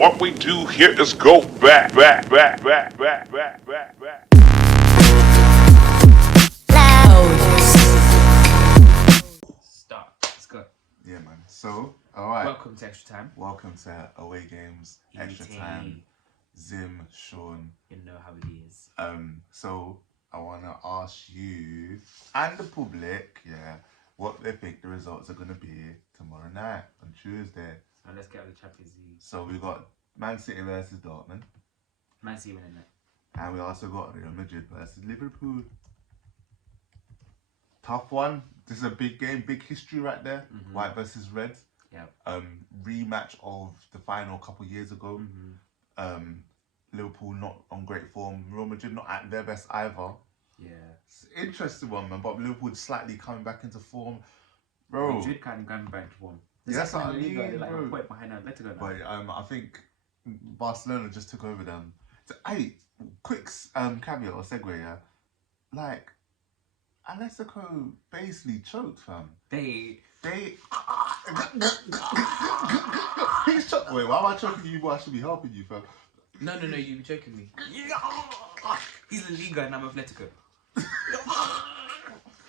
What we do here is go back. Start. Let's go. Yeah, man. So, alright. Welcome to Extra Time. Welcome to Away Games, Extra Time, Zim, Sean. You know how it is. So I wanna ask you and the public, what they think the results are gonna be tomorrow night on Tuesday. And let's get out of the Champions League. So we got Man City versus Dortmund. Man City winning it. And we also got Real Madrid versus Liverpool. Tough one. This is a big game, big history right there. Mm-hmm. White versus red. Yeah. Rematch of the final a couple of years ago. Mm-hmm. Liverpool not on great form. Real Madrid not at their best either. Yeah. It's an interesting one, man. But Liverpool slightly coming back into form, bro. Madrid kind of going back to form. That's what I mean, They're like bro. a point behind Atletico now. But I think Barcelona just took over them. So, hey, quick caveat or segue, yeah. Like, Atletico basically choked, fam. They. He's choked. Wait, why am I choking you? Boy, I should be helping you, fam. No, you be joking me. He's La Liga and I'm Atletico.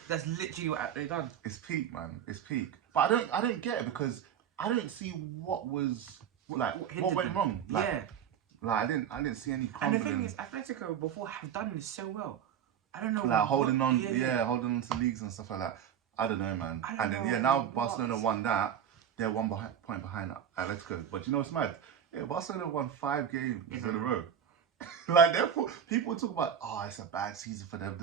That's literally what they've done. It's peak, man. It's peak. But I don't get it because I don't see what was what went wrong. Like, yeah. Like I didn't see any crumbling. And the thing is, Atletico before have done this so well. I don't know. Like holding on to leagues and stuff like that. I don't know, man. And then now Barcelona won that. They're one point behind Atletico. But you know what's mad? Yeah, Barcelona won 5 games in a row. Like people talk about, oh, it's a bad season for them.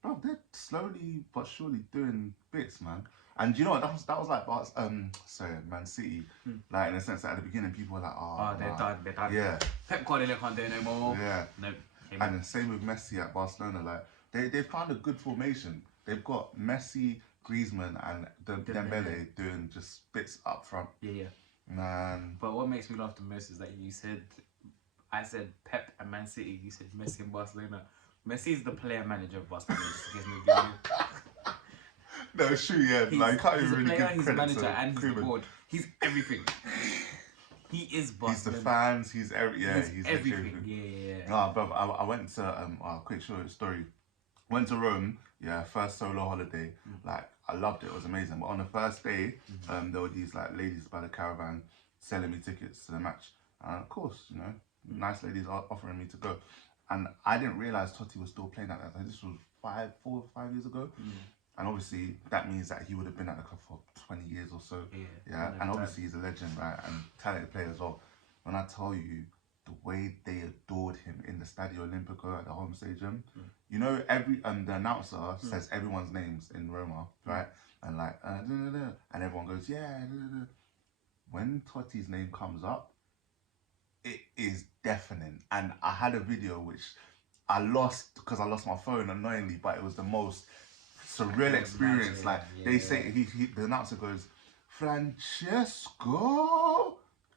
Bro, they're slowly but surely doing bits, man. And you know what? That was like Man City. Like in a sense that at the beginning people were like, oh, they're done. Yeah. Pep Guardiola can't do it no more. Yeah. Nope. And the same with Messi at Barcelona. Like they found a good formation. They've got Messi, Griezmann, and Dembele doing just bits up front. Yeah. Man. But what makes me laugh the most is that I said Pep and Man City. You said Messi and Barcelona. Messi is the player manager of Barcelona. Just in case nobody knew. No, it's true. Yeah, like can't even really give credit he's a manager to and he's the board. He's everything. He is Barcelona. He's the fans. He's everything. Yeah. Ah, brother, I went to quick short story. Went to Rome. Yeah, first solo holiday. Like I loved it. It was amazing. But on the first day, there were these like ladies by the caravan selling me tickets to the match. And of course, you know, nice ladies offering me to go. And I didn't realize Totti was still playing at that time. This was 4 or 5 years ago. And obviously that means that he would have been at the club for 20 years or so. Yeah. And obviously he's a legend, right? And talented player as well. When I tell you the way they adored him in the Stadio Olimpico at the home stadium, you know, the announcer says everyone's names in Roma, right? And like, and everyone goes, yeah. When Totti's name comes up, it is deafening. And I had a video which I lost because I lost my phone annoyingly, but it was the most surreal experience. They say the announcer goes, Francesco,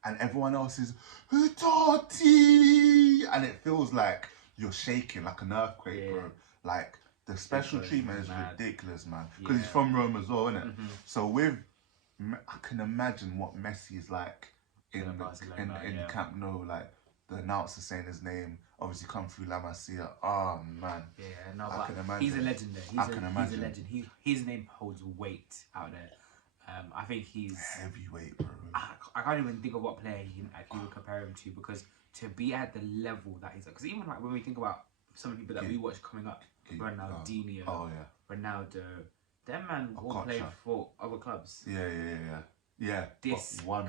and everyone else is Totti, and it feels like you're shaking like an earthquake, bro. Like the special treatment is ridiculous, man, because he's from Rome as well, isn't it? So I can imagine what Messi is like in Camp Nou, like the announcer saying his name, obviously come through La Masia. Oh man. Yeah, no, I can imagine. He's a legend there. He's a legend. His name holds weight out there. I think he's heavyweight, bro. I can't even think of what player he can actually compare him to, because to be at the level that he's at, because even like when we think about some of the people that we watch coming up, Ronaldinho, Ronaldo, them man all played for other clubs. Yeah. This one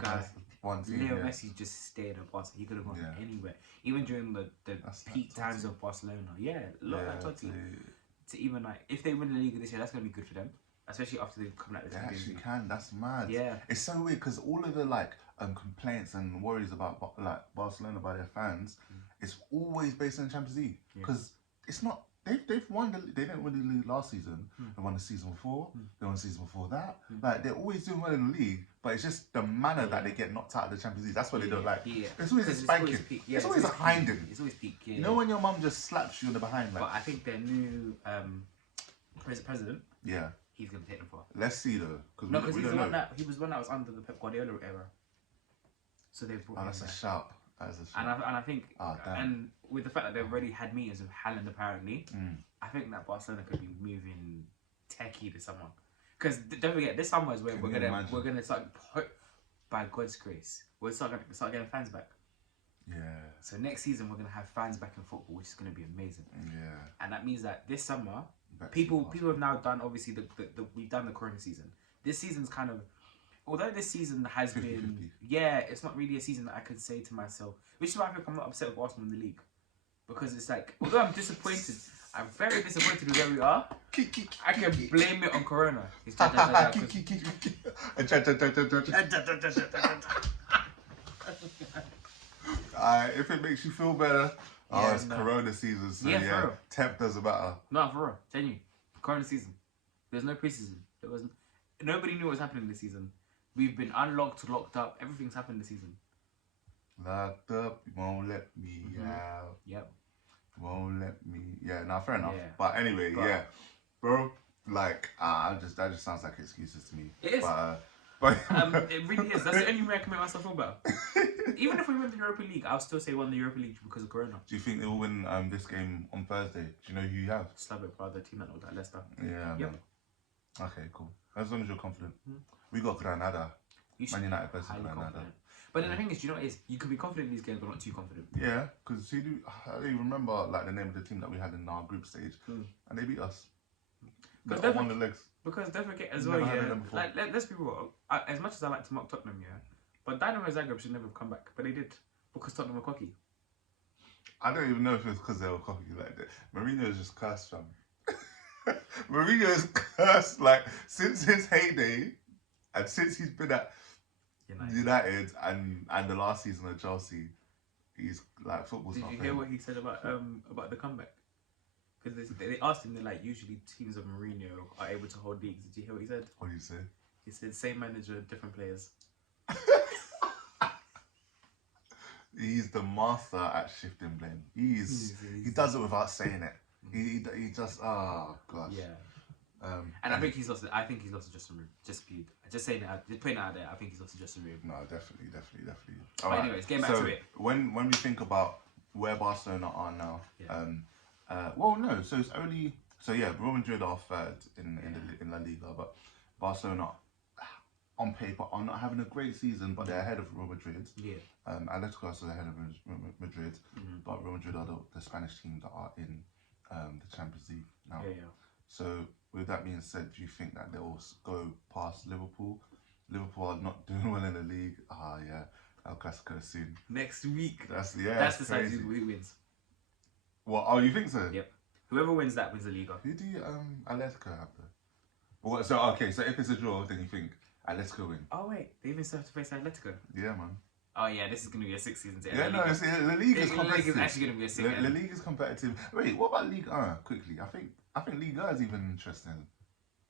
team. Leo Messi just stayed at Barcelona. He could have gone anywhere, even during the peak times of Barcelona. Look at Totti. To even like, if they win the league this year, that's gonna be good for them, especially after they've come out with the Champions League. They actually can. That's mad. Yeah, it's so weird because all of the like complaints and worries about like Barcelona by their fans, it's always based on the Champions League, because it's not. They've won they didn't win the league last season. They won the season before. They won the season before that. Like they're always doing well in the league, but it's just the manner that they get knocked out of the Champions League. That's what they don't like. It's always a spanking. It's always a hinding. It's always peak. You know when your mum just slaps you in the behind. Like. But I think their new president. Yeah. He's gonna take them far. Let's see though, because he was one that was under the Pep Guardiola era. So they've brought Oh, him that's a back. shout. That's a shout. And I think, damn. and with the fact that they've already had meetings with Haaland apparently, I think that Barcelona could be moving techie this summer. Because don't forget, this summer is where we're gonna start, by God's grace, we'll start getting fans back. Yeah. So next season we're gonna have fans back in football, which is gonna be amazing. Yeah. And that means that this summer, people have now done, obviously we've done the Corona season. This season's kind of, although this season has 50-50. been, yeah, it's not really a season that I can say to myself, which is why I think I'm not upset with Arsenal in the league, because it's like, although I'm disappointed, I'm very disappointed with where we are. I can blame it on Corona. If it makes you feel better, it's Corona season, so yeah, temp doesn't matter. No, for real, genuine. Corona season. There's no preseason. There wasn't. Nobody knew what was happening this season. We've been unlocked, locked up. Everything's happened this season. Locked up, you won't let me out. Yep. Won't let me. Yeah, nah, fair enough. Yeah. But anyway, yeah, bro. Like, that just sounds like excuses to me. It is. But it really is. That's the only way I can make myself feel better. Even if we win the Europa League, I'll still say won the Europa League because of Corona. Do you think they will win this game on Thursday? Do you know who you have? Slavic, the team that knows that Leicester. Yeah. Yep. Man. Okay, cool. As long as you're confident. We got Granada. Man United versus Granada. But then the thing is, do you know what it is? You can be confident in these games, but not too confident. Yeah, because I don't even remember like the name of the team that we had in our group stage, and they beat us. Because won the legs. Because don't forget as well, yeah. Like let's be real. As much as I like to mock Tottenham, yeah, but Dynamo Zagreb should never have come back, but they did because Tottenham were cocky. I don't even know if it's because they were cocky like that. Mourinho is just cursed, fam. Mourinho is cursed like since his heyday, and since he's been at United and the last season at Chelsea, he's like football's not. Did you hear what he said about the comeback? Because they asked him, they're like, usually teams of Mourinho are able to hold leagues. Did you hear what he said? What did he say? He said same manager, different players. He's the master at shifting blame. He does it without saying it. He just gosh. Yeah. And I think he's lost. I think he's lost to Justin Reed. Just saying it. Just putting it out there. I think he's lost to Justin Reed. No, definitely. But anyways, getting back to it. When we think about where Barcelona are now, well, no. So it's only Real Madrid are third in La Liga, but Barcelona on paper are not having a great season, but they're ahead of Real Madrid. Yeah. Atletico are still ahead of Madrid, but Real Madrid are the Spanish team that are in the Champions League now. Yeah. So with that being said, do you think that they'll go past Liverpool? Liverpool are not doing well in the league. El Clasico soon. Next week. That's decides who wins. What? Oh, you think so? Yep. Whoever wins that wins the Liga. Who do you Atletico have though? So if it's a draw, then you think Atletico win? Oh wait, they even still have to face Atletico. Yeah, man. Oh yeah, this is gonna be a 6 season. Yeah, no, the league is competitive. The league is actually gonna be a 6. The league is competitive. Wait, what about Ligue 1? Quickly, I think Ligue 1 is even interesting.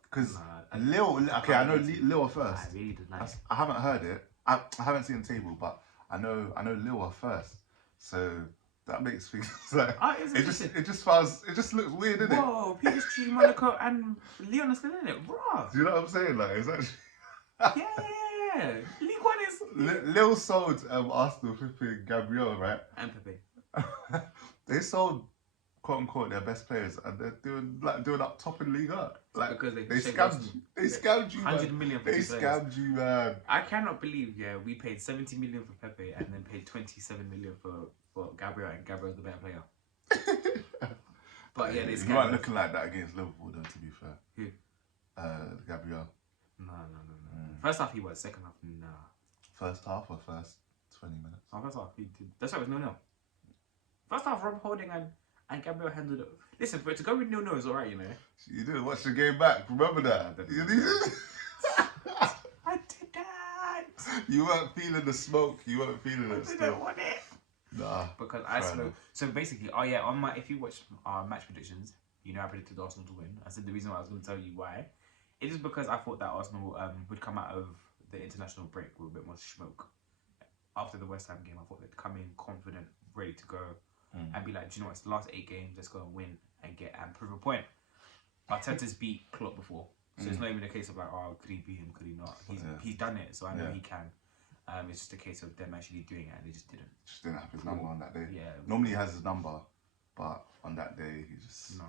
Because Lille, I know Lille are first. I really did like it. I haven't heard it. I haven't seen the table, but I know Lille are first. So that makes things like it just looks weird, doesn't it? Whoa, PSG, Monaco, and Lyon are still in it, bro. Do you know what I'm saying? Like, it's actually yeah. League 1 is Lille sold Arsenal flipping Gabriel, right? And Pepe. They sold quote unquote their best players, and they're doing up top in Liga. Like because they scammed you. They scammed you. 100 million for They scammed you, man. I cannot believe we paid 70 million for Pepe and then paid 27 million for Gabriel, and Gabriel's the better player. But yeah, they scammed. You weren't looking like that against Liverpool, though. To be fair. Who? Gabriel. No. First half he was. Second half, nah. First half or first 20 minutes? Oh, first half he did. That's why it was 0-0. First half, Rob Holding and Gabriel handled it. Listen, for it to go with 0-0 is alright, you know. You didn't watch the game back. Remember that? I didn't. You weren't feeling the smoke. You weren't feeling it. I didn't want it. Nah. Because I slow. So basically, on my, if you watch our match predictions, you know I predicted Arsenal to win. I said the reason why I was going to tell you why. It is because I thought that Arsenal would come out of the international break with a bit more smoke. After the West Ham game, I thought they'd come in confident, ready to go, and be like, do you know what? It's the last 8 games. Let's go and win and prove a point. Arteta's beat Klopp before, so it's not even a case of like, oh, could he beat him? Could he not? He's done it, so I know he can. It's just a case of them actually doing it, and they just didn't. Just didn't have his number on that day. Yeah. Normally he has his number, but on that day he just No.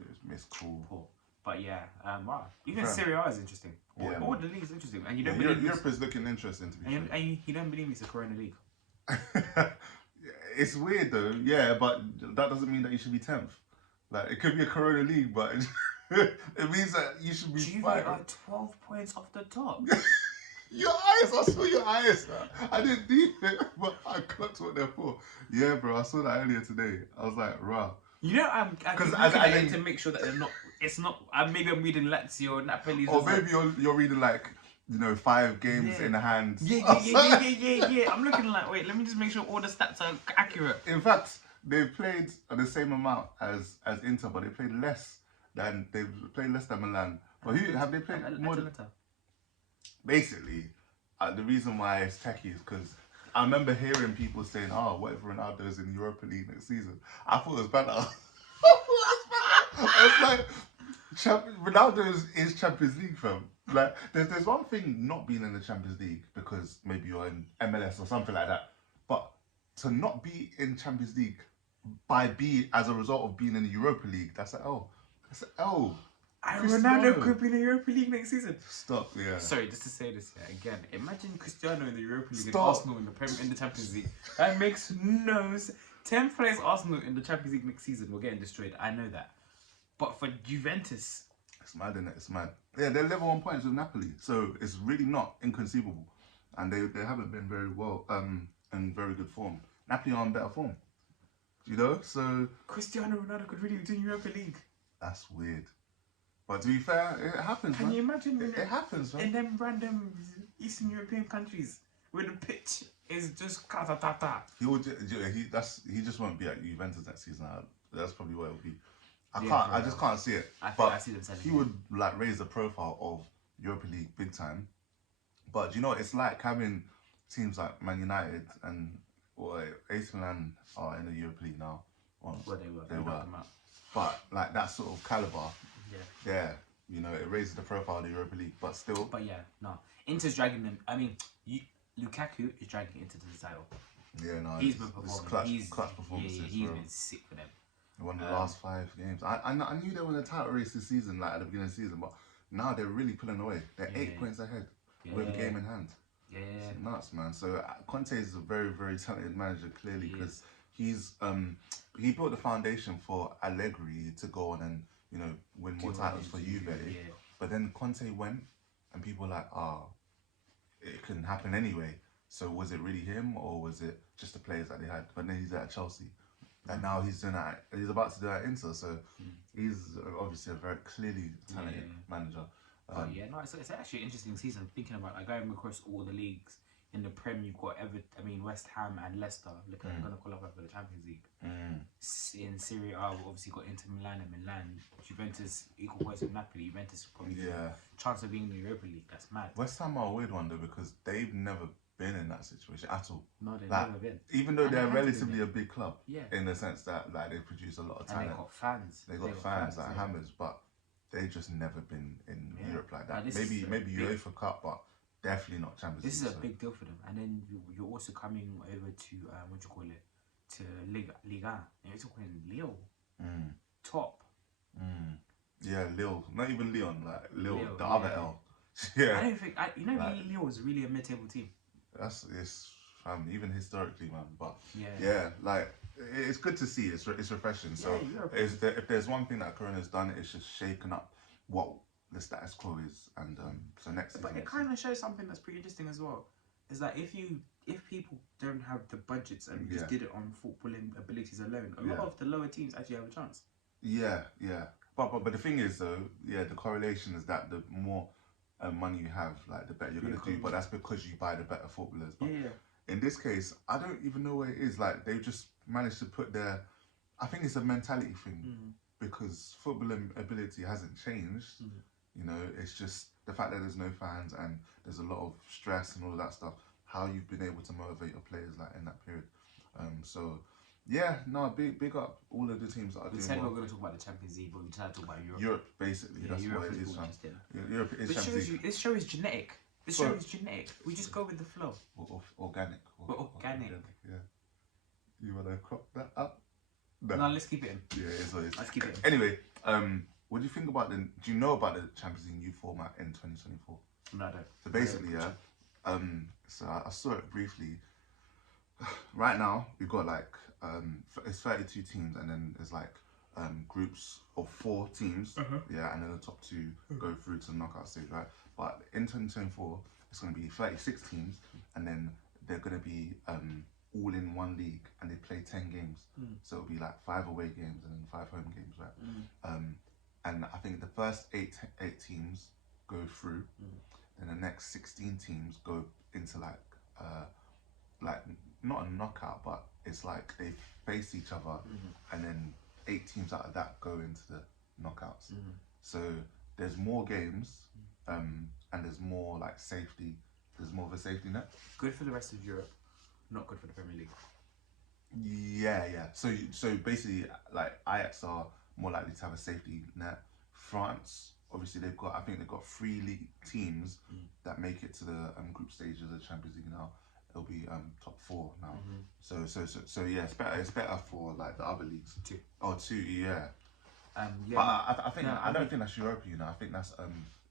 it was missed cool. Poor. But yeah, wow. Even Fair. Serie A is interesting. Yeah, All the leagues interesting, and you Yeah, don't believe Europe is looking interesting to be fair. and you don't believe it's a Corona league. It's weird though, yeah, but that doesn't mean that you should be 10th. Like, it could be a Corona League, but it means that you should be Juve fighting. are 12 points off the top. Your eyes, I saw your eyes. I didn't do it, but I clocked what they're for. Yeah, bro, I saw that earlier today. I was like, rah. You know, I keep looking at it to make sure that they're not. It's not. Maybe I'm reading Lazio, Napoli. Or maybe you're reading like 5 games in the hand. Yeah. I'm looking like, wait, let me just make sure all the stats are accurate. In fact, they've played the same amount as Inter, but they've played less than Milan. But who have they played more than? Basically, the reason why it's techie is because I remember hearing people saying, "Oh, what if Ronaldo's in the Europa League next season?" I thought it was better. I was like, Ronaldo is Champions League, fam. Like, there's one thing not being in the Champions League because maybe you're in MLS or something like that, but to not be in Champions League as a result of being in the Europa League, that's an L. That's an L. Ronaldo could be in the Europa League next season. Stop, yeah. Sorry, just to say this again. Imagine Cristiano in the Europa League and Stop. Arsenal in the Champions League. That makes no sense. 10th place Arsenal in the Champions League next season. We're getting destroyed. I know that. But for Juventus, it's mad, isn't it? It's mad. Yeah, they're level on points with Napoli, so it's really not inconceivable. And they haven't been very well in very good form. Napoli are in better form. You know, so Cristiano Ronaldo could really do Europa League. That's weird. But to be fair, it happens. Can man. you imagine it happens, man. in them random Eastern European countries where the pitch is just ta-ta-ta-ta? He just won't be at Juventus next season. That's probably what it'll be. I just can't see it. I see them selling he would like raise the profile of Europa League big time. But you know, it's like having teams like Man United and AC Milan are in the Europa League now. Well, they were. But like that sort of caliber, yeah, you know, it raises the profile of the Europa League. But still, but yeah, no, Inter's dragging them. I mean, Lukaku is dragging Inter to the title. Yeah, no, he's been performing. Clutch performances. Yeah, he's been sick for them. Won the last 5 games. I knew they were in the title race this season, like at the beginning of the season, but now they're really pulling away. They're 8 points ahead with a game in hand. Yeah, it's nuts, man. So Conte is a very, very talented manager, clearly, because he built the foundation for Allegri to go on and win more titles for Juve. Yeah. But then Conte went, and people were like, it can happen anyway. So was it really him, or was it just the players that they had? But then he's at Chelsea. And now he's he's about to do that Inter, so he's obviously a very clearly talented manager. It's actually an interesting season. Thinking about going across all the leagues in the Prem, you've got West Ham and Leicester. Look, they're going to qualify for the Champions League. In Serie A, we've obviously got Inter Milan and Milan. Juventus equal points with Napoli. Juventus probably chance of being in the Europa League. That's mad. West Ham are a weird one though, because they've never been in that situation at all. No, they've never been. Even though they're relatively a big club, in the sense that they produce a lot of talent. And they got fans. They got fans like hammers, but they've just never been in Europe like that. Maybe UEFA Cup, but definitely not Champions League. This is a big deal for them. And then you're also coming over to to Liga. You're talking Lille. Top. Yeah, Lille. Not even Leon, like Lille, the other L. Yeah. I don't think Lille is really a mid-table team. It's even historically, man. But it's good to see. It's refreshing. So if there's one thing that Corona's done, it's just shaken up what the status quo is. And so next season. But it kind of shows something that's pretty interesting as well. Is that if people don't have the budgets and just did it on footballing abilities alone, a lot of the lower teams actually have a chance. Yeah. But the thing is though, the correlation is that the more money you have, like the better you're gonna do. But that's because you buy the better footballers. But in this case, I don't even know where it is. Like they've just managed to put I think it's a mentality thing because footballing ability hasn't changed. You know, it's just the fact that there's no fans and there's a lot of stress and all of that stuff. How you've been able to motivate your players like in that period. Big up all of the teams that are doing well. We said we were going to talk about the Champions League, but we tried to talk about Europe. Europe, basically, that's what it is. Europe is Champions League. This show is genetic. The show is genetic. We just go with the flow. Organic. We're organic. Yeah. You wanna crop that up? No, let's keep it in. Yeah, it's what it is. Let's keep it in. Anyway, what do you think about do you know about the Champions League new format in 2024? No, I don't. So basically, so I saw it briefly. Right now, we've got like, it's 32 teams, and then there's like groups of 4 teams, yeah, and then the top 2 go through to the knockout stage, right? But in 2024, it's going to be 36 teams, and then they're going to be all in one league, and they play 10 games. So it'll be like 5 away games and then 5 home games, right? And I think the first 8 teams go through, and the next 16 teams go into like not a knockout, but it's like they face each other, and then 8 teams out of that go into the knockouts. So there's more games, and there's more like safety. There's more of a safety net. Good for the rest of Europe, not good for the Premier League. Yeah. So basically, like Ajax are more likely to have a safety net. France, obviously, I think they've got 3 league teams that make it to the group stage of the Champions League now. It'll be top 4 now. So yeah, it's better for like the other leagues. 2. Oh, 2, yeah. Yeah. But I don't think that's Europa. I think that's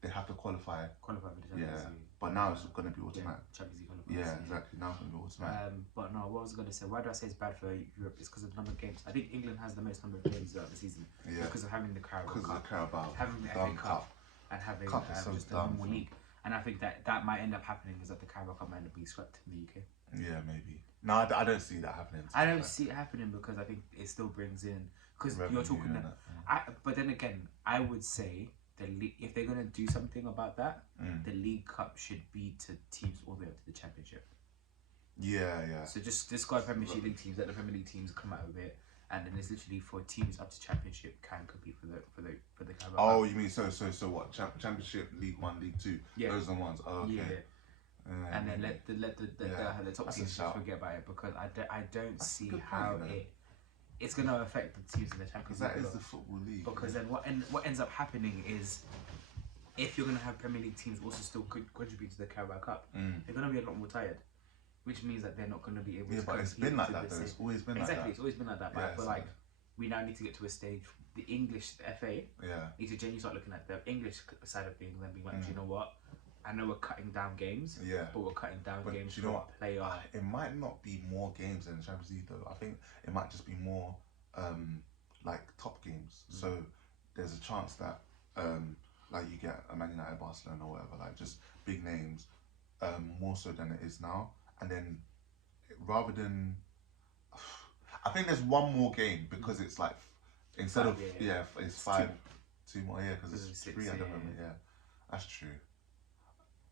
they have to qualify. Qualify for the Champions League. But now it's going to be automatic. Champions League qualifiers. Yeah, exactly. Now it's going to be automatic. But no, what I was going to say, why do I say it's bad for Europe? It's because of the number of games. I think England has the most number of games throughout the season. Yeah. Because of having the Carabao Because of the Carabao. having the FA Cup, and having just a normal league. And I think that might end up happening, is that the Carabao Cup might end up being swept in the UK. Yeah, maybe. No, I don't see that happening. I don't see it happening because I think it still brings in, because you're talking. But then again, I would say the league, if they're gonna do something about that, the League Cup should be to teams all the way up to the Championship. Yeah. So just discard Premiership League teams, let the Premier League teams come out of it, and then it's literally for teams up to Championship can compete for the Carabao. Oh, you mean so what? Championship, League 1, League 2. Yeah. Those are the ones. Oh, okay. Yeah. And then let the top teams just forget about it, because I don't see how it's going to affect the teams in the Champions League. Because that is the Football League. Because then what ends up happening is, if you're going to have Premier League teams also still contribute to the Carabao Cup, they're going to be a lot more tired, which means that they're not going to be able to. Yeah, but it's been like that though. It's always been like that. Exactly, it's always been like that. But I feel like we now need to get to a stage, the English FA need to genuinely start looking at the English side of things and being like, you know what? I know we're cutting down games, but we're cutting down games you know what? Player. It might not be more games in the Champions League though. I think it might just be more like top games. So there's a chance that like you get a Man United, Barcelona, or whatever, like just big names, more so than it is now. And then rather than, I think there's one more game because it's like instead of it's 5, 2 more because it's 3 at the moment. Yeah, that's true.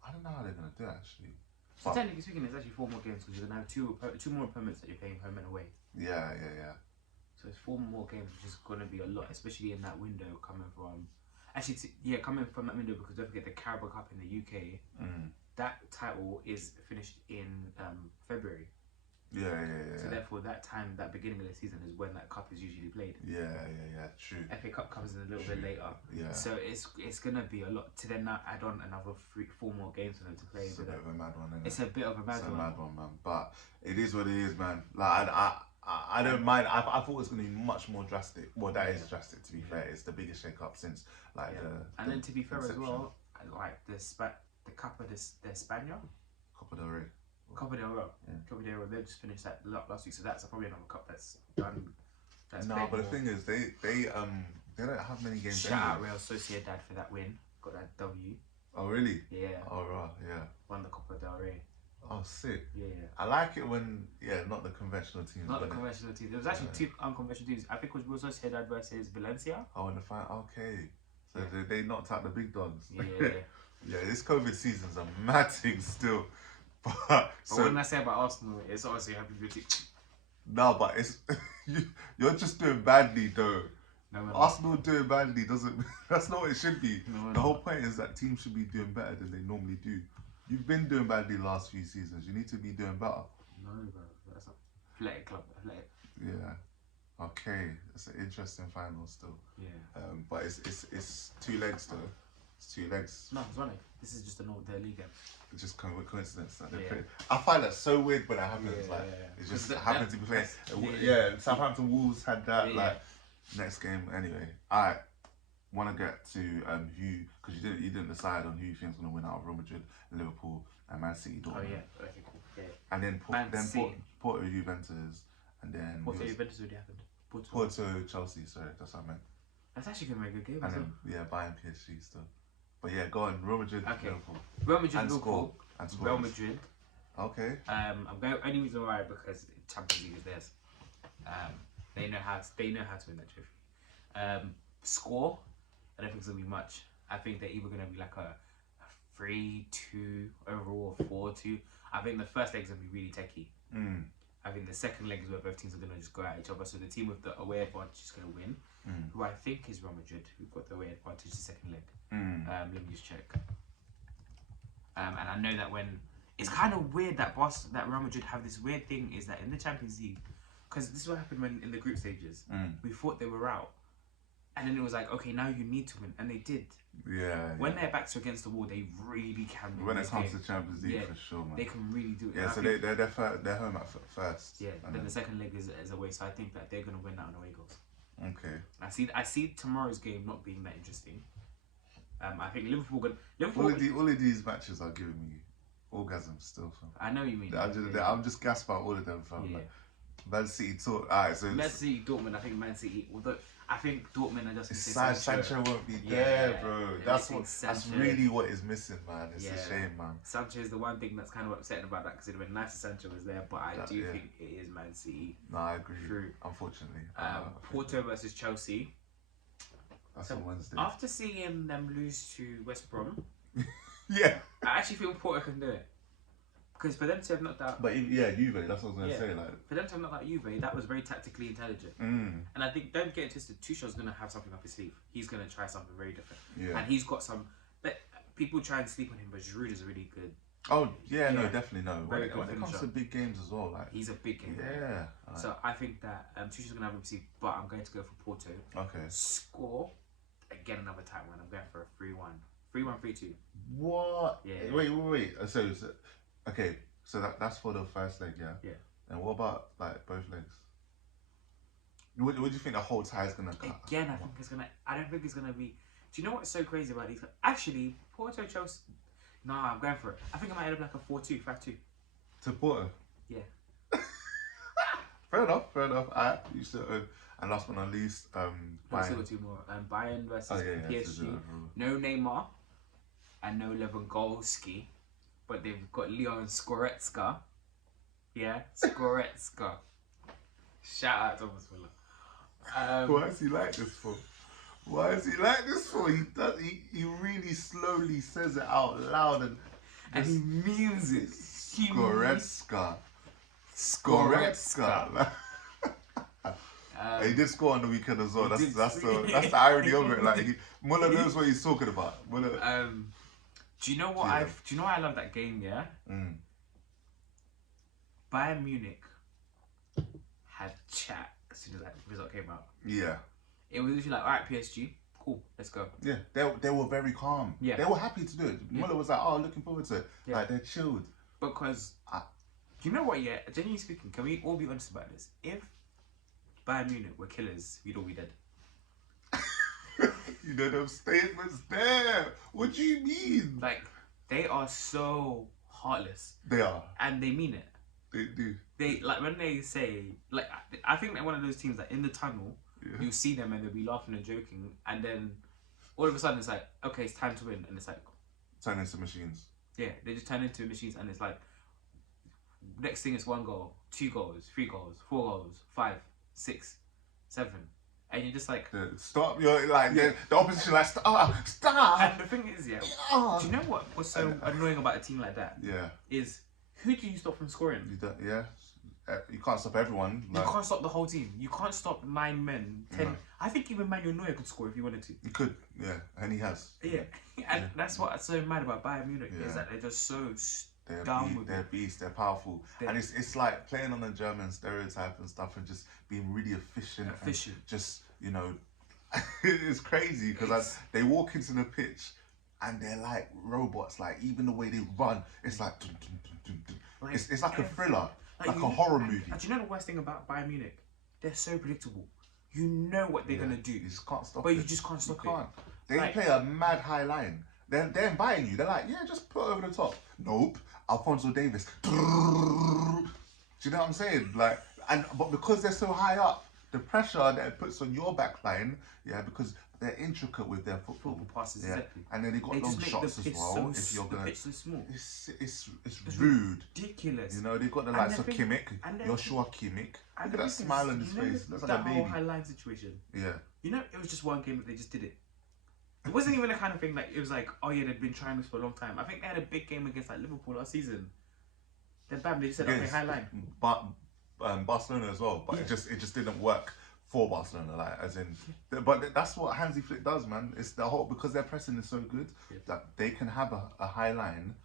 I don't know how they're gonna do it actually. So technically speaking, it's actually 4 more games because you're gonna have two more opponents that you're playing home and away. Yeah. So it's 4 more games, which is gonna be a lot, especially in that window coming from that window, because don't forget the Carabao Cup in the UK. That title is finished in February. Yeah. So therefore, that beginning of the season is when that cup is usually played. Yeah. True. FA Cup comes in a little bit later. Yeah. So it's gonna be a lot to then now add on another 4 more games for them to play. It's a bit of a mad one, isn't it? It's a bit of a mad one. It's a mad one, man. But it is what it is, man. Like I don't mind. I thought it was gonna be much more drastic. Well, that is drastic. To be fair, it's the biggest shake up since like the. And then to be fair as well, like the Copa de España. Copa del Rey. Copa del Rey. Copa del Rey. They just finished that last week, so that's probably another cup that's done. But the thing is, they don't have many games. Shout out Real Sociedad for that win. Got that W. Oh really? Yeah. Oh right, yeah. Won the Copa del Rey. Oh sick. Yeah. I like it when not the conventional teams. Not the conventional teams. There was actually 2 unconventional teams. I think it was Real Sociedad versus Valencia. Oh, in the final. Okay. So they knocked out the big dogs. Yeah. Yeah, this COVID season's a mad thing still. But when I say about Arsenal, it's obviously happy with it. No, but it's you're just doing badly though. No, Arsenal doing badly doesn't. That's not what it should be. No, the whole point is that teams should be doing better than they normally do. You've been doing badly the last few seasons. You need to be doing better. No, bro, that's not athletic club. Athletic. Yeah. Okay, it's an interesting final still. Yeah. But it's 2 legs though. It's 2 legs. No, it's 1 leg. This is just the league game. It's just coincidence that they Yeah. play. I find that so weird when it happens. Yeah, like yeah. it just That- happens to be playing. yeah. Southampton Wolves had that. Yeah. Like next game anyway. I want to get to who, because you didn't decide on who you think is going to win out of Real Madrid, Liverpool, and Man City. Dortmund. Oh yeah. Okay, cool. Yeah. And then City. Porto, Juventus, and then Porto Juventus already happened. Porto Chelsea. Sorry, that's what I meant. That's actually gonna be a good game. And then Bayern PSG still. But yeah, go on. Real Madrid, Okay. Liverpool. Real Madrid, And Liverpool. score. Real Madrid. Okay. I'm going. Only reason why because Champions League is theirs. They know how to win that trophy. Score. I don't think it's gonna be much. I think they're either gonna be like a 3-2 overall, or 4-2. I think the first leg is gonna be really techie. I think the second leg is where both teams are gonna just go at each other. So the team with the away advantage is gonna win. Who I think is Real Madrid, who've got the away advantage the second leg. Let me just check. And I know that when it's kind of weird that Real Madrid have this weird thing is that in the Champions League, because this is what happened when in the group stages, we thought they were out, and then it was like, okay, now you need to win, and they did. Yeah. When their backs are against the wall, they really can win. When it comes game. to Champions League, for sure, man. They can really do it. Yeah, so they're home at first. Yeah, and then the second leg is away, so I think that they're gonna win that on away goals. Okay. I see tomorrow's game not being that interesting. I think Liverpool. All of these matches are giving me orgasms still, fam. I know what you mean. I'm just gassed about all of them, fam. Yeah. Like, Man City talk. Alright, so Man City, Dortmund. I think Man City. Although I think Dortmund are just Sancho won't be there, bro. That's really what is missing, man. It's a shame, man. Sancho is the one thing that's kind of upsetting about that, because it would have been nice if Sancho was there, but I do think it is Man City. No, I agree. True. Unfortunately. Porto versus Chelsea. That's on Wednesday. After seeing them lose to West Brom, yeah, I actually feel Porto can do it. Because for them to have knocked out... But Juve, that's what I was going to say. Like, for them to have knocked out Juve, that was very tactically intelligent. And I think, don't get it twisted, Tuchel's going to have something up his sleeve. He's going to try something very different. Yeah. And he's got some... People try and sleep on him, but Giroud is a really good... Oh, no, definitely no. When it finisher. comes to big games as well, like... He's a big game. Yeah. So I think that Tuchel's going to have him sleeve, but I'm going to go for Porto. Okay. Score, again, another tight one. I'm going for a 3-1. 3-1, 3-2. What? Yeah. Wait. So okay. So that's for the first leg, yeah? Yeah. And what about, like, both legs? What do you think the whole tie is going to cut? Again, I don't think it's going to be... Do you know what's so crazy about these? Actually, Porto, Chelsea... No, I'm going for it. I think it might end up like a 4-2, 5-2. To Porto? Yeah. Fair enough. I used to... and last but not least, Bayern. Still got 2 more. Bayern versus PSG. No Neymar and no Lewandowski. But they've got Leon Goretzka. Yeah, Goretzka. Shout out to Thomas Muller. Why is he like this for? He really slowly says it out loud and he means it. Goretzka. He did score on the weekend as well. That's the irony of it. Like Muller knows what he's talking about. Do you know what I love that game, yeah? Bayern Munich had chat as soon as that result came out. Yeah. It was literally like, alright, PSG, cool, let's go. Yeah, they were very calm. Yeah. They were happy to do it. Yeah. Muller was like, oh, looking forward to it. Yeah. Like, they're chilled. Because, you know what, yeah, genuinely speaking, can we all be honest about this? If Bayern Munich were killers, we'd all be dead. You know them statements there. What do you mean? Like, they are so heartless. They are. And they mean it. They do. They, like, when they say, like, I think they're one of those teams that in the tunnel, you'll see them and they'll be laughing and joking, and then all of a sudden it's like, okay, it's time to win, and it's like... Turn into machines. Yeah, they just turn into machines, and it's like, next thing is 1 goal, 2 goals, 3 goals, 4 goals, 5, 6, 7... And you're just like... Stop, you're like, the opposition like, stop. And the thing is, do you know what was so annoying about a team like that? Yeah. Is, who do you stop from scoring? You can't stop everyone. You can't stop the whole team. You can't stop 9 men, 10... No. I think even Manuel Neuer could score if he wanted to. He could, and he has. Yeah, and that's what's so mad about Bayern Munich, is that they're just so... They're beasts, they're powerful. And it's like playing on a German stereotype and stuff and just being really efficient. And just, it's crazy because they walk into the pitch and they're like robots. Like even the way they run, it's like, dun, dun, dun, dun, dun. Like, It's like a thriller, like a horror movie. And do you know the worst thing about Bayern Munich? They're so predictable. You know what they're gonna do. You just can't stop but it. you just can't stop you can't. They Like- play a mad high line. They're inviting you. They're like, yeah, just put it over the top. Nope. Alfonso Davis. Do you know what I'm saying? Like, but because they're so high up, the pressure that it puts on your back line, because they're intricate with their football. Passes, exactly. And then they got long shots as well. If you're gonna, pitch so small. It's rude. Ridiculous. You know, they've got the And likes the of thing- Kimmich, and the Joshua Kimmich. And Look at that smile on his face. Looks like that a whole baby. high line situation. Yeah. You know, it was just one game that they just did it. It wasn't even the kind of thing like it was like, oh yeah, they've been trying this for a long time. I think they had a big game against like Liverpool last season. Then bam, they just said okay, high line. But Barcelona as well. But it just didn't work for Barcelona. Like as in, but that's what Hansi Flick does, man. It's the whole because their pressing is so good that they can have a high line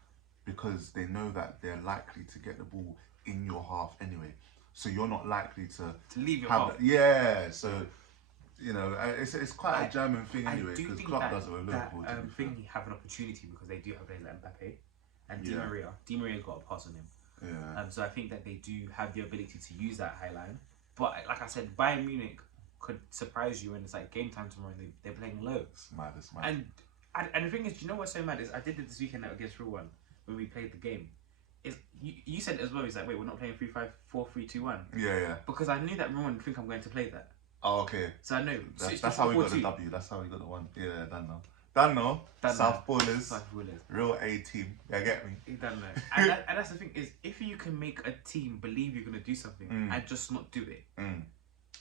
because they know that they're likely to get the ball in your half anyway. So you're not likely to leave your have half. Yeah. So. You know, it's quite a German thing anyway, because Klopp does it with Liverpool. That thing have an opportunity because they do have players like Mbappe and Di Maria. Di Maria's got a pass on him. Yeah. So I think that they do have the ability to use that high line. But like I said, Bayern Munich could surprise you when it's like game time tomorrow and they're playing low. It's mad. And the thing is, do you know what's so mad is I did it this weekend against Real One when we played the game. Is you said it as well, it's like, wait, we're not playing 3-5-4, 3-2-1. Yeah. Because I knew that Real One would think I'm going to play that. Oh, okay. So I know. That's how we got the W. That's how we got the one. Yeah, done now. South Ballers. Real A team. Yeah, get me. You don't know. And that's the thing is, if you can make a team believe you're going to do something and just not do it,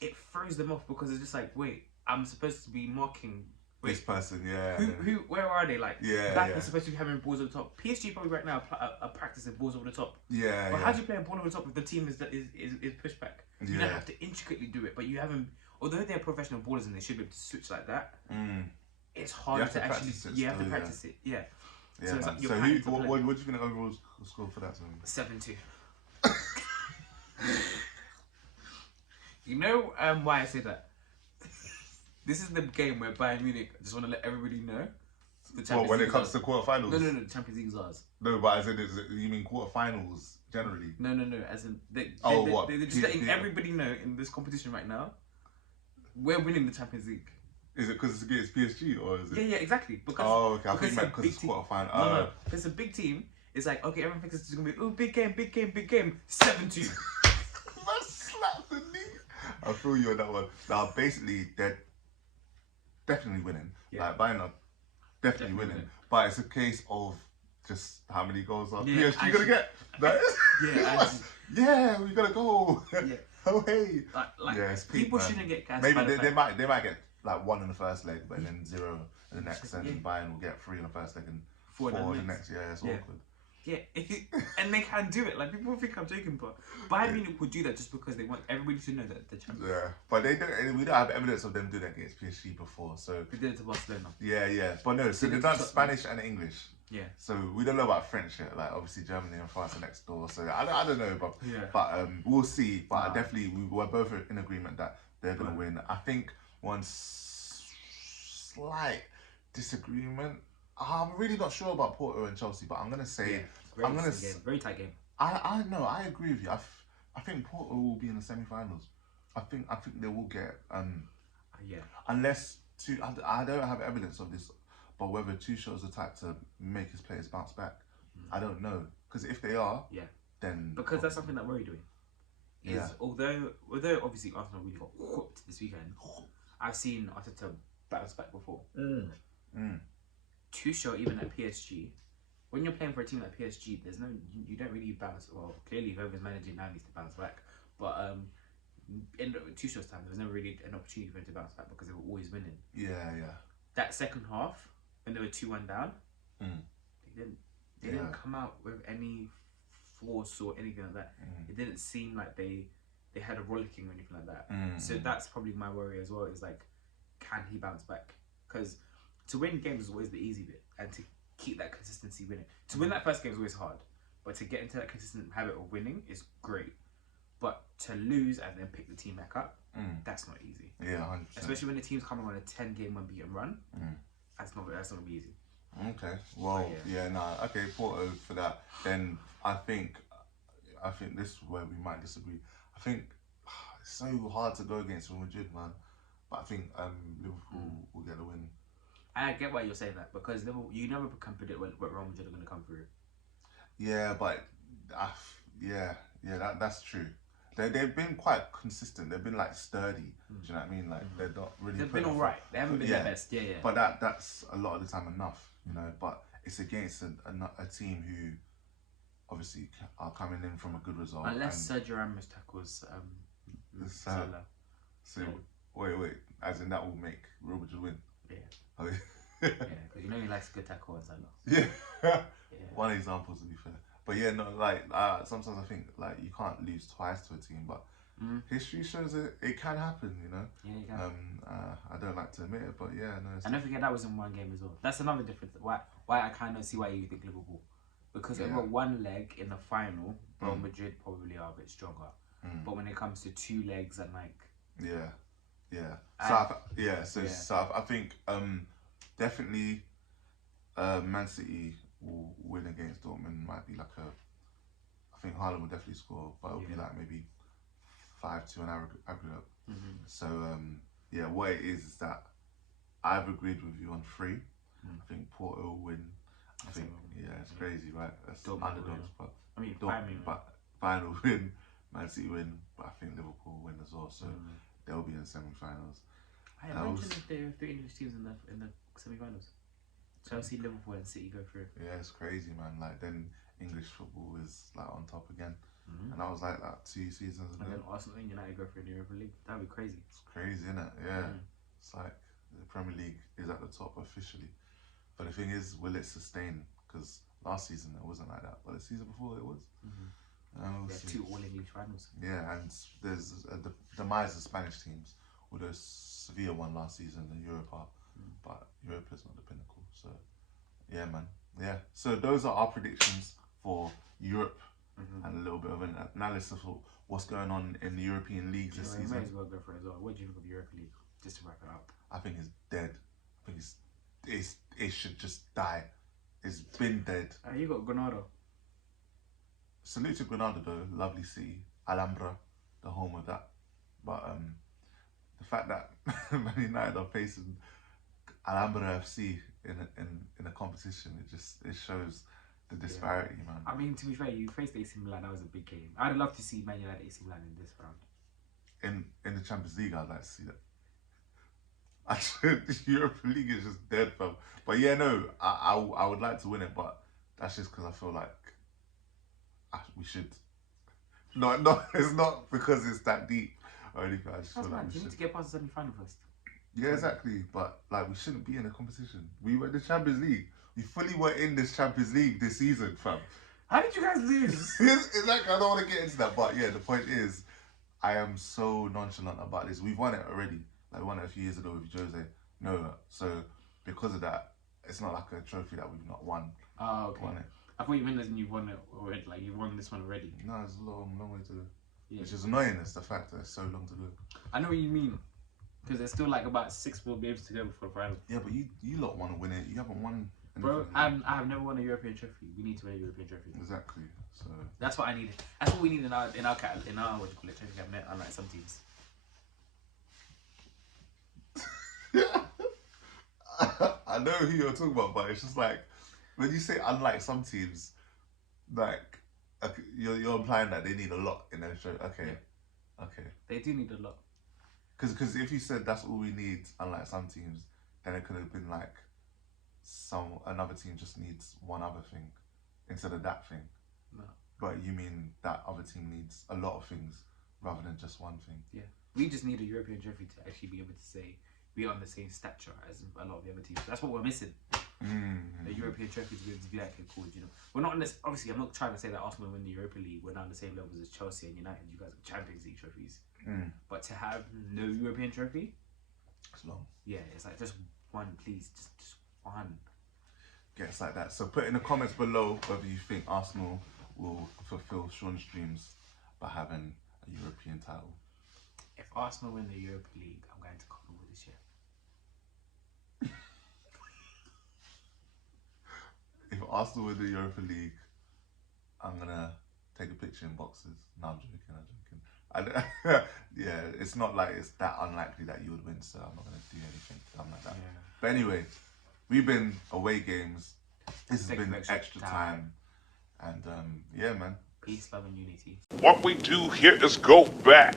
it throws them off because it's just like, wait, I'm supposed to be marking this person, Who? Where are they? Like, Back is supposed to be having balls over the top. PSG probably right now are practicing balls over the top. Yeah. But how do you play a ball over the top if the team is pushed back? You don't have to intricately do it, but you haven't. Although they're professional ballers and they should be able to switch like that, it's hard to actually. You have to practice it. Yeah. Yeah. So, it's like what do you think the overall score for that? 7-2. You know why I say that? This is the game where Bayern Munich, I just want to let everybody know. When it comes to quarterfinals? No, the Champions League is ours. No, but as in, you mean quarterfinals generally? No, as in, they're just letting everybody know in this competition right now, we're winning the Champions League. Is it because it's against PSG or is it? Yeah, exactly. Because, okay, I think you meant because it's quarterfinal. No, if it's a big team, it's like, okay, everyone thinks it's going to be, big game, 7-2. Slap the knee. I feel you on that one. Now, basically, they're definitely winning. Yeah. Like, Bayern are definitely winning. But it's a case of just how many goals are PSG going to get. We got to go. Yeah. Oh, hey. It's peak, people shouldn't get gassed. Maybe they might get like 1 in the first leg, but then 0 in the next, and Bayern will get 3 in the first leg and 4 in the next. Yeah, it's awkward. Yeah, and they can do it. Like, people think I'm joking, but Bayern Munich would do that just because they want everybody to know that they're champions. Yeah, but we don't have evidence of them doing that against PSG before, so... They did it to Barcelona. Yeah, but no, so they've done Spanish and English. Yeah. So we don't know about French yet, like obviously Germany and France are next door, so I don't know, but we'll see, but definitely we're both in agreement that they're going to win. I think one slight disagreement, I'm really not sure about Porto and Chelsea, but I'm gonna say very tight game. I know, I agree with you. I think Porto will be in the semi-finals. I think they will get unless I don't have evidence of this, but whether Tuchel's the type to make his players bounce back, I don't know. Because if they are, then because that's something that we're doing. Although obviously Arsenal really got whooped this weekend, I've seen Arteta bounce back before. Tuchel, even at PSG, when you're playing for a team like PSG, you don't really bounce. Well, clearly whoever's managing now needs to bounce back. But in Tuchel's time, there was never really an opportunity for him to bounce back because they were always winning. Yeah. That second half, when they were 2-1 down, they didn't come out with any force or anything like that. It didn't seem like they had a rollicking or anything like that. So that's probably my worry as well. Is like, can he bounce back? Because to win games is always the easy bit, and to keep that consistency winning. To win that first game is always hard, but to get into that consistent habit of winning is great. But to lose and then pick the team back up, that's not easy. Yeah, 100%. Especially when the team's coming on a 10-game unbeaten run. That's not gonna be easy. Okay. Well, okay, Porto for that. Then I think this is where we might disagree. I think it's so hard to go against Real Madrid, man. But I think Liverpool will get the win. I get why you're saying that because you never can predict what Real Madrid are going to come through. Yeah, but that's true. They've been quite consistent. They've been like sturdy. Do you know what I mean? Like they're not really. They've been alright. They haven't been their best. Yeah. But that's a lot of the time enough, you know. But it's against a team who obviously are coming in from a good result. Unless Sergio Ramos tackles Salah. So wait, as in that will make Real Madrid win. Yeah. Oh, yeah, because you know he likes a good tackle on Salah. Yeah. One example, to be fair. But yeah, no, like sometimes I think like you can't lose twice to a team, but history shows it can happen, you know. Yeah, it can. I don't like to admit it, but yeah, no. And don't forget that was in one game as well. That's another difference. Why I kind of see why you think Liverpool, because over one leg in the final, Real Madrid probably are a bit stronger. But when it comes to 2 legs and like so I think definitely Man City will win against Dortmund. Might be like I think Haaland will definitely score, but it'll be like maybe 5-2 an aggregate. So what it is that I've agreed with you on 3. I think Porto will win. I think it's crazy, right? That's underdogs, but I mean, Bayern will win, Man City win, but I think Liverpool will win as well. So they'll be in semi-finals. I imagine if there are 3 English teams in the semi-finals. Chelsea, Liverpool, and City go through. Yeah, it's crazy, man. Like then English football is like on top again, and I was like that 2 seasons ago. And then Arsenal and United go through the Europa League. That'd be crazy. It's crazy, isn't it? Yeah. It's like the Premier League is at the top officially, but the thing is, will it sustain? Because last season it wasn't like that, but the season before it was. We'll 2 all English finals. Yeah, and there's the demise of Spanish teams. Although Sevilla won last season in Europa, but Europa's not the pinnacle. So, yeah, man. Yeah. So those are our predictions for Europe and a little bit of an analysis of what's going on in the European leagues this season. We may as well go for it as well. What do you think of the Europa League? Just to wrap it up. I think it's dead. I think it should just die. It's been dead. You got Granada. Salute to Granada though, lovely city, Alhambra, the home of that. But the fact that Man United are facing Alhambra FC in a competition, it shows the disparity, man. I mean, to be fair, you faced AC Milan. That was a big game. I'd love to see Man United AC Milan in this round. In the Champions League, I'd like to see that. Actually, the Europa League is just dead, fam. But yeah, no, I would like to win it, but that's just because I feel like we should. No, it's not because it's that deep or anything. I just feel like we need to get past the semi-final first. Yeah, exactly. But like, we shouldn't be in a competition. We were in the Champions League. We fully were in this Champions League this season, fam. How did you guys lose? It's like, I don't want to get into that, but yeah, the point is, I am so nonchalant about this. We've won it already. Like, we won it a few years ago with Jose. No, so because of that, it's not like a trophy that we've not won. Oh, okay. Won it. I thought you meant as in you won it already, like you won this one already. No, it's a long way to go. Yeah. Which is annoying, it's the fact that it's so long to go. I know what you mean. Because there's still like about 6 more games to go before the final. Yeah, but you lot want to win it. You haven't won anything. Bro, I have never won a European trophy. We need to win a European trophy. Exactly. So that's what I need. That's what we need in our what do you call it, training cabinet, unlike some teams. I know who you're talking about, but it's just like when you say unlike some teams, like you're implying that they need a lot in their show. Okay, okay. They do need a lot. Because if you said that's all we need, unlike some teams, then it could have been like another team just needs one other thing instead of that thing. No. But you mean that other team needs a lot of things rather than just one thing. Yeah. We just need a European trophy to actually be able to say we are on the same stature as a lot of the other teams. That's what we're missing. The European trophy to be able to be like, cool, you know. We're not on this, obviously, I'm not trying to say that Arsenal win the Europa League. We're not on the same levels as Chelsea and United. You guys have Champions League trophies. But to have no European trophy, it's long. Yeah, it's like just one, please, just one. Gets like that. So put in the comments below whether you think Arsenal will fulfill Sean's dreams by having a European title. If Arsenal win the Europa League, I'm going to Carnival this year. Arsenal win the Europa League, I'm gonna take a picture in boxes. No, I'm joking. Yeah, it's not like it's that unlikely that you would win, so I'm not gonna do anything something like that. Yeah. But anyway, we've been away games. This has Take been extra time. And yeah, man. Peace, love, and unity. What we do here is go back.